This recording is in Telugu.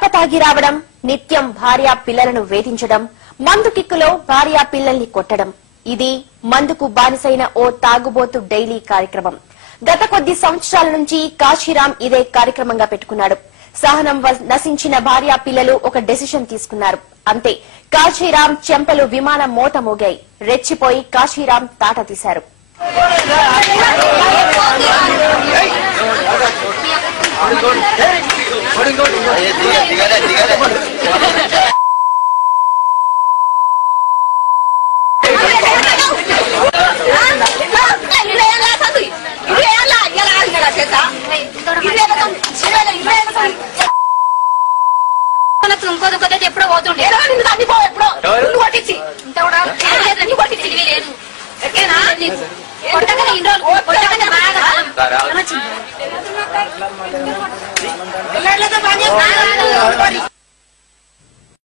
చప్ప తాగి రావడం, నిత్యం భార్యా పిల్లలను వేధించడం, మందు కిక్కులో భార్యా పిల్లల్ని కొట్టడం, ఇది మందుకు బానిసైన ఓ తాగుబోతు డైలీ కార్యక్రమం. గత కొద్ది సంవత్సరాల నుంచి కాశీరాం ఇదే కార్యక్రమంగా పెట్టుకున్నాడు. సహనం నశించిన భార్యా పిల్లలు ఒక డెసిషన్ తీసుకున్నారు. అంతే, కాశీరాం చెంపలు విమాన మోత మోగాయి. రెచ్చిపోయి కాశీరాం తాట తీశారు. ఎప్పుడో పోతుండే కొట్టించి ఇంత కూడా కొట్టించి లేదు